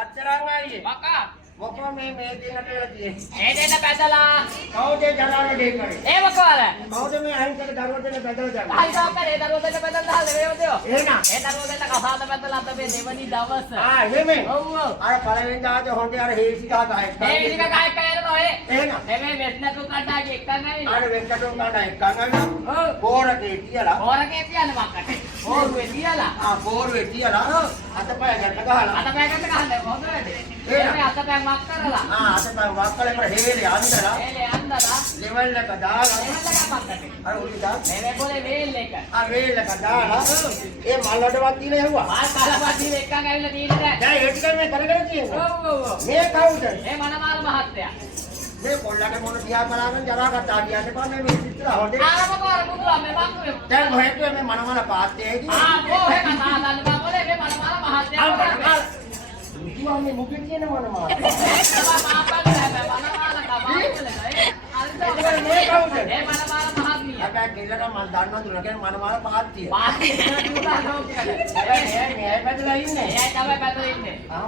අච්චරං ආයේ. මොකක්? මොකෝ මේ දෙන්නට වෙලා තියෙන්නේ. මේ දෙන්න පැදලා. කවුද ජනාල දෙක කරේ? ඒ මොකවද? කවුද මේ අහිංසක දරුවෝ දෙන්න බැදලා දාන්නේ? අයිසාව කරේ දරුවෝ දෙන්න පැදලා දාලා වේවදෝ. එහෙනම් ඒ දරුවෝ දෙන්න කසාද පැදලා අපේ දෙවනි දවස්. එහෙමයි. ඔව් ඔව්. අර පළවෙනි දාට හොඳේ අර හේසිකා ගහයි. මේ විදිහක කායක් කරනවා ඒ. එහෙනම් මේ වෙස්නතු කඩාගේ එක්කන් අර ඇවිල්ලා. වෙක්කටුම් ගන්න එක්කන් ඔව්. පෝරකේ තියලා හොරකේ තියන්න මක්කට. හොරුවේ තියලා. පෝරුවේ තියලා අතපය ගැට ගහලා අතපෑකට ගහන්න හොඳ වැඩේ. මේ අතපෑ මක් කරලා. අතපය වක්කලේ මර හේලේ අන්දලා ඒලේ අන්දලා. ලෙවල් එක දාලා එහලක මක්කට. අර උඩින් මේ පොලේ වේල් එක. වේල් එක දාලා ඒ මල් වඩවත් තියලා යවුවා. මාල් කලපටි එක්කන් ඇවිල්ලා තියෙන්නේ දැන්. දැන් ඒ ටික මේ කරගෙන තියෙනවා. ඔව් ඔව් ඔව්. මේ කවුද? මේ මනමාල මහත්තයා. මේ කොල්ලගේ මොන දිහා බලාගෙන ජරා ගත්තා කියන්න බෑ මේ විචිත්‍ර හොඳේ. ආරමකාර බුදුआ මේ බංගුවේ. දැන් මොහෙද මේ මනමන පාත්තේදී? කොහෙ කතා ගන්න බංගුවේ මේ මනමාල මහත්තයා. මේ මුකේ තියෙන මනමන. මේ කවුද? මේ මනමාල මහත්මිය. හැබැයි ගෙල්ලට මම දන්නවා දුරගෙන මනමන පාත්තිය. පාත්තිය නෑ දුක නෝකද. හැබැයි මේ පැදලා ඉන්නේ. එයා තමයි පැතල ඉන්නේ. ආ